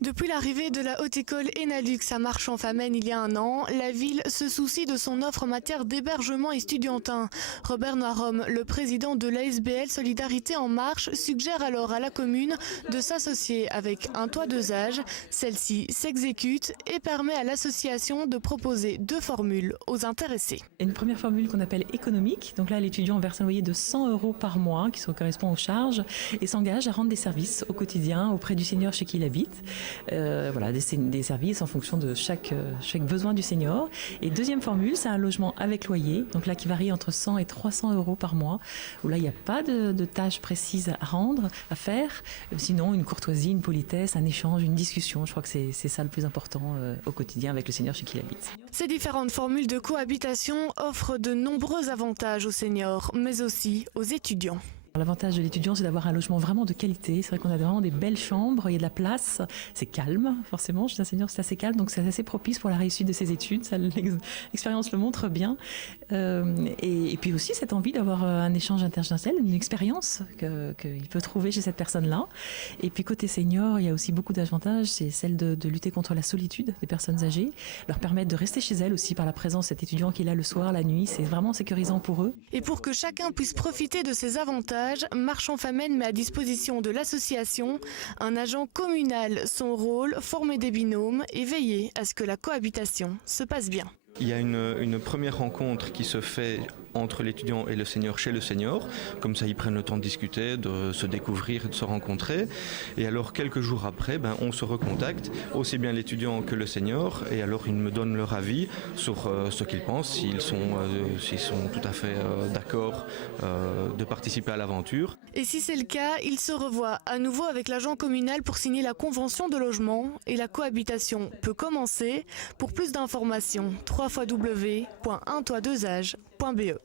Depuis l'arrivée de la Haute École Enalux à Marchand-Famenne il y a un an, la ville se soucie de son offre en matière d'hébergement estudiantin. Robert Noirom, le président de l'ASBL Solidarité en Marche, suggère alors à la commune de s'associer avec un toit deux âges. Celle-ci s'exécute et permet à l'association de proposer deux formules aux intéressés. Une première formule qu'on appelle économique. Donc là, l'étudiant verse un loyer de 100 € par mois qui correspond aux charges et s'engage à rendre des services au quotidien auprès du senior chez qui il habite. Voilà, des services en fonction de chaque besoin du senior. Et deuxième formule, c'est un logement avec loyer, donc là qui varie entre 100 et 300 € par mois, où là il n'y a pas de tâches précises à faire. Sinon, une courtoisie, une politesse, un échange, une discussion. Je crois que c'est ça le plus important au quotidien avec le senior chez qui il habite. Ces différentes formules de cohabitation offrent de nombreux avantages aux seniors, mais aussi aux étudiants. L'avantage de l'étudiant, c'est d'avoir un logement vraiment de qualité. C'est vrai qu'on a vraiment des belles chambres, il y a de la place, c'est calme, forcément. Chez un senior, c'est assez calme, donc c'est assez propice pour la réussite de ses études. L'expérience le montre bien. Et puis aussi cette envie d'avoir un échange intergénérationnel, une expérience qu'il peut trouver chez cette personne-là. Et puis côté senior, il y a aussi beaucoup d'avantages. C'est celle de lutter contre la solitude des personnes âgées, leur permettre de rester chez elles aussi par la présence de cet étudiant qui est là le soir, la nuit. C'est vraiment sécurisant pour eux. Et pour que chacun puisse profiter de ces avantages, Marchand-Famenne met à disposition de l'association un agent communal. Son rôle, former des binômes et veiller à ce que la cohabitation se passe bien. Il y a une première rencontre qui se fait entre l'étudiant et le senior chez le senior. Comme ça, ils prennent le temps de discuter, de se découvrir et de se rencontrer. Et alors, quelques jours après, on se recontacte, aussi bien l'étudiant que le senior. Et alors, ils me donnent leur avis sur ce qu'ils pensent, s'ils sont tout à fait d'accord de participer à l'aventure. Et si c'est le cas, ils se revoient à nouveau avec l'agent communal pour signer la convention de logement. Et la cohabitation peut commencer. Pour plus d'informations, www.untoitdeuxâges.be